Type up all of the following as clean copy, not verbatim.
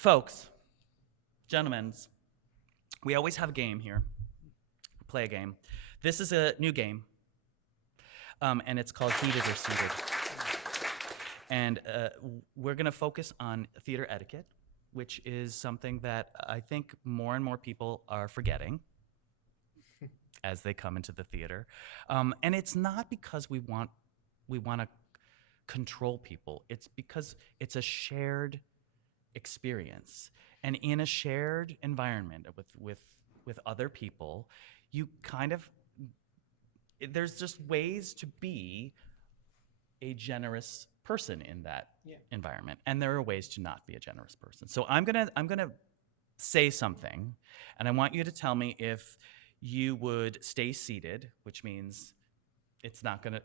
Folks, gentlemen, we always have a game here. Play a game. This is a new game, and it's called Heated or Seated. And we're going to focus on theater etiquette, which is something that I think more and more people are forgetting as they come into the theater. And it's not because we want to control people. It's because it's a shared experience. And in a shared environment with other people, you kind of, there's just ways to be a generous person in that environment, and there are ways to not be a generous person. So I'm gonna say something, and I want you to tell me if you would stay seated, which means it's not gonna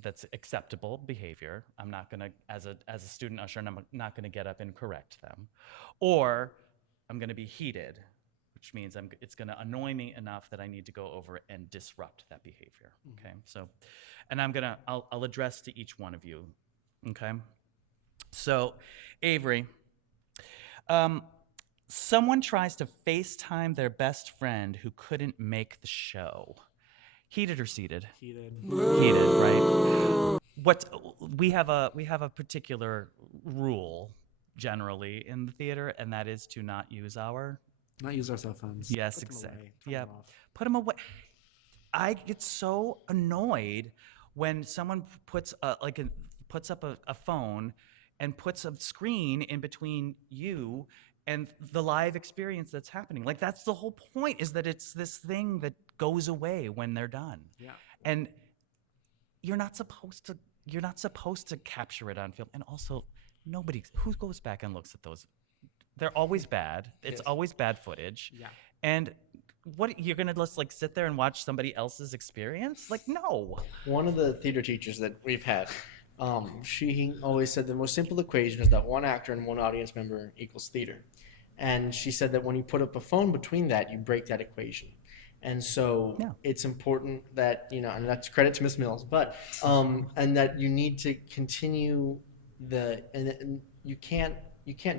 that's acceptable behavior. I'm not gonna, as a student usher, and I'm not gonna get up and correct them, or I'm gonna be heated, which means it's gonna annoy me enough that I need to go over and disrupt that behavior. Okay, so, and I'll address to each one of you. Okay, so Avery, someone tries to FaceTime their best friend who couldn't make the show. Heated or seated? Heated. Heated, right? We have a particular rule generally in the theater, and that is to not use our cell phones. Yes, exactly. Yeah, put them away. I get so annoyed when someone puts up a phone and puts a screen in between you and the live experience that's happening. Like, that's the whole point, is that it's this thing that goes away when they're done. Yeah. And you're not supposed to capture it on film. And also, who goes back and looks at those? They're always bad. It's always bad footage. Yeah. And what, you're gonna just like sit there and watch somebody else's experience? Like, no. One of the theater teachers that we've had, she always said the most simple equation is that one actor and one audience member equals theater. And she said that when you put up a phone between that, you break that equation. And so it's important that, and that's credit to Miss Mills, but, and that you need to continue and you can't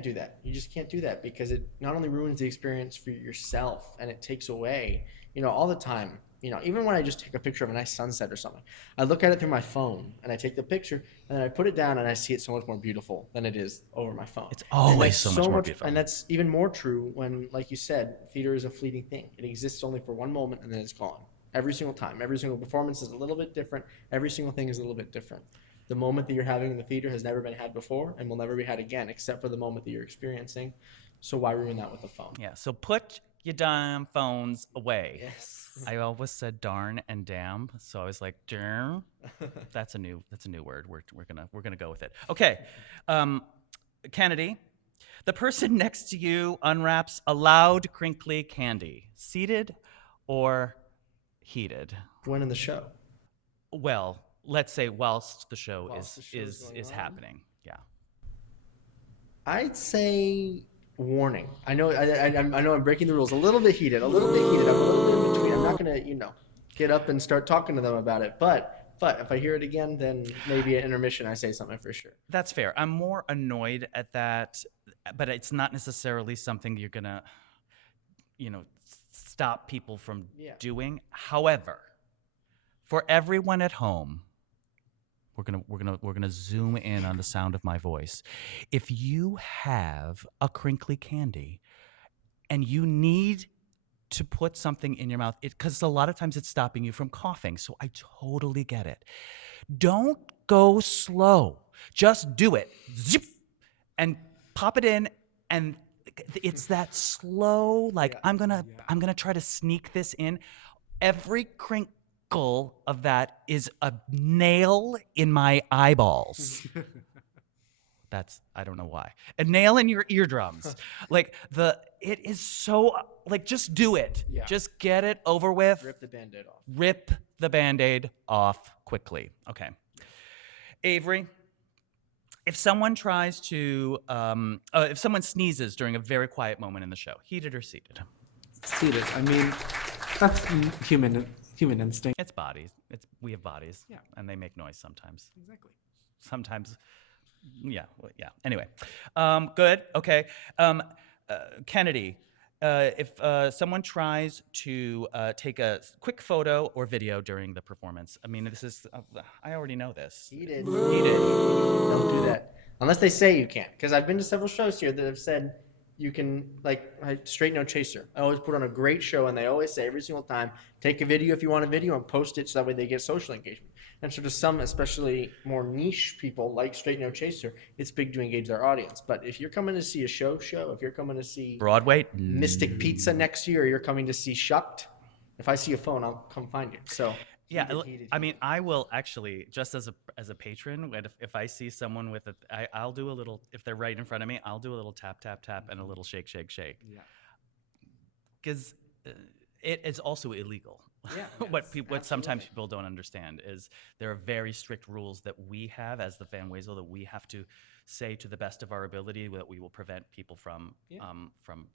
do that. You just can't do that, because it not only ruins the experience for yourself, and it takes away, all the time. Even when I just take a picture of a nice sunset or something, I look at it through my phone and I take the picture and then I put it down and I see it so much more beautiful than it is over my phone. It's always so much more beautiful. And that's even more true when, like you said, theater is a fleeting thing. It exists only for one moment and then it's gone. Every single time. Every single performance is a little bit different. Every single thing is a little bit different. The moment that you're having in the theater has never been had before and will never be had again, except for the moment that you're experiencing. So why ruin that with a phone? Yeah, so put your damn phones away. Yes. I always said darn and damn, so I was like, darn. That's a new word. We're gonna go with it. Okay, Kennedy, the person next to you unwraps a loud, crinkly candy. Seated or heated? When in the show? Well, let's say whilst the show is going on. happening. Yeah. I'd say warning. I know I'm breaking the rules. A little bit heated. I'm a little bit in between. I'm not gonna, get up and start talking to them about it. But if I hear it again, then maybe at intermission I say something for sure. That's fair. I'm more annoyed at that, but it's not necessarily something you're gonna, stop people from doing. However, for everyone at home, we're gonna zoom in on the sound of my voice. If you have a crinkly candy and you need to put something in your mouth, because a lot of times it's stopping you from coughing, so I totally get it. Don't go slow. Just do it. Zip, and pop it in, and it's that slow, like, I'm gonna try to sneak this in. Every crinkle of that is a nail in my eyeballs. I don't know why. A nail in your eardrums. It is so, just do it. Yeah. Just get it over with. Rip the Band-Aid off. Rip the Band-Aid off quickly. Okay. Avery, if someone if someone sneezes during a very quiet moment in the show, heated or seated? Seated. I mean, that's human instinct. It's bodies. We have bodies. Yeah. And they make noise sometimes. Exactly. Sometimes Yeah, well, yeah. Anyway, good. Okay. Kennedy, if someone tries to take a quick photo or video during the performance, I mean, this is, I already know this. Heated. Heated. Don't do that unless they say you can't. Because I've been to several shows here that have said you can, like Straight No Chaser. I always put on a great show, and they always say every single time, take a video if you want a video and post it so that way they get social engagement. And so to some, especially more niche people like Straight No Chaser, it's big to engage their audience. But if you're coming to see a show, if you're coming to see Broadway? Mystic Pizza next year, or you're coming to see Shucked, if I see a phone, I'll come find you. So Yeah, heated. I mean, I will actually, just as a patron, if I see someone with I'll do a little, if they're right in front of me, I'll do a little tap, tap, tap, and a little shake, shake, shake. Yeah. Because it is also illegal. Yeah, What sometimes people don't understand is there are very strict rules that we have as the Van Wezel that we have to say to the best of our ability that we will prevent people from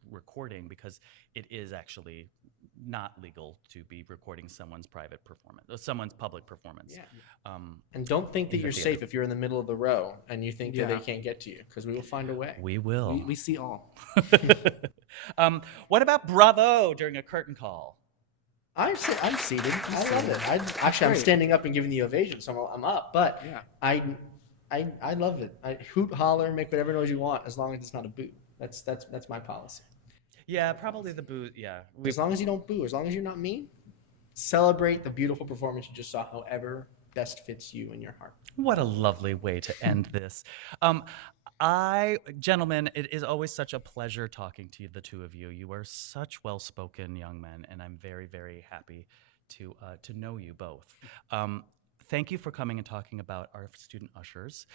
recording, because it is actually not legal to be recording someone's private performance or someone's public performance. Yeah. And don't think that in the you're theater. safe if you're in the middle of the row and you think that Yeah. they can't get to you, because we will find a way. We will. We see all. What about Bravo during a curtain call? I'm seated. I love seated. it. I'm Great. standing up and giving the ovation, so I'm up. But Yeah. I love it. I hoot, holler, make whatever noise you want, as long as it's not a boo. That's my policy. Yeah, probably the boo. Yeah, As long as you don't boo, as long as you're not mean, celebrate the beautiful performance you just saw, however best fits you in your heart. What a lovely way to end this. Gentlemen, it is always such a pleasure talking to you, the two of you. You are such well-spoken young men, and I'm very, very happy to know you both. Thank you for coming and talking about our student ushers.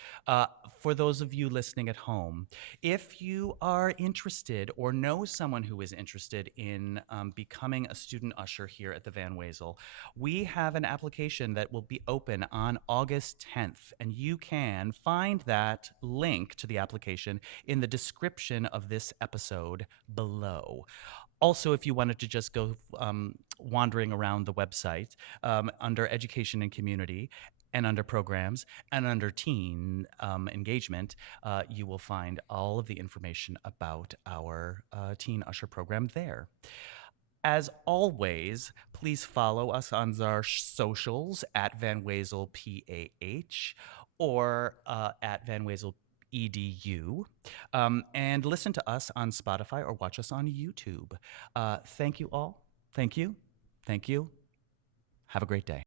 For those of you listening at home, if you are interested or know someone who is interested in becoming a student usher here at the Van Wezel, we have an application that will be open on August 10th, and you can find that link to the application in the description of this episode below. Also, if you wanted to just go wandering around the website under Education and Community and under Programs and under Teen Engagement, you will find all of the information about our Teen Usher program there. As always, please follow us on our socials at Van Wezel PAH or at Van Wezel EDU, and listen to us on Spotify or watch us on YouTube. Thank you all. Thank you. Thank you. Have a great day.